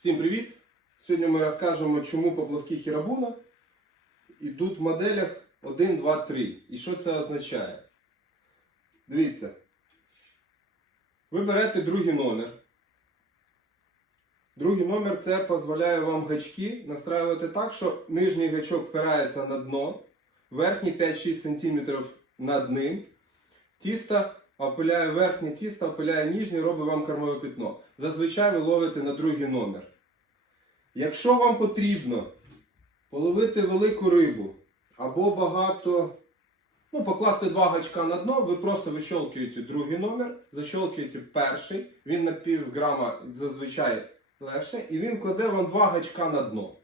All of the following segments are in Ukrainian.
Всім привіт! Сьогодні ми розкажемо, чому поплавки Хірабуна йдуть в моделях 1, 2, 3. І що це означає? Дивіться. Ви берете другий номер. Другий номер це дозволяє вам гачки настраювати так, що нижній гачок впирається на дно, верхній 5-6 см над ним. Тісто опиляє верхнє тісто, опиляє нижнє, робить вам кормове пітно. Зазвичай ви ловите на другий номер. Якщо вам потрібно половити велику рибу або багато, ну, покласти два гачка на дно, ви просто вищолкуєте другий номер, защолкуєте перший, він на пів грама зазвичай легше, і він кладе вам два гачка на дно.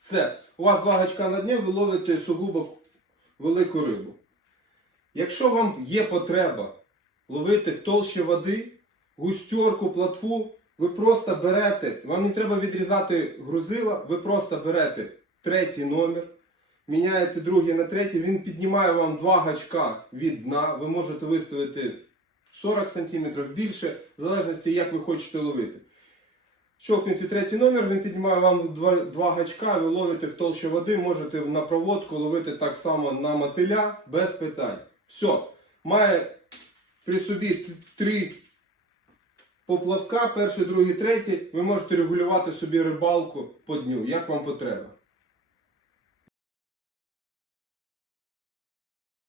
Все, у вас два гачка на дні, ви ловите сугубо велику рибу. Якщо вам є потреба ловити в толщі води, густьорку, платву, ви просто берете, вам не треба відрізати грузила, ви просто берете третій номер, міняєте другий на третій, він піднімає вам два гачка від дна, ви можете виставити 40 см більше, в залежності, як ви хочете ловити. Щелкнете третій номер, він піднімає вам два, два гачка, ви ловите в толщі води, можете на проводку ловити так само на мотиля без питань. Все. Має при собі три поплавка, перший, другий, третій. Ви можете регулювати собі рибалку по дню, як вам потреба.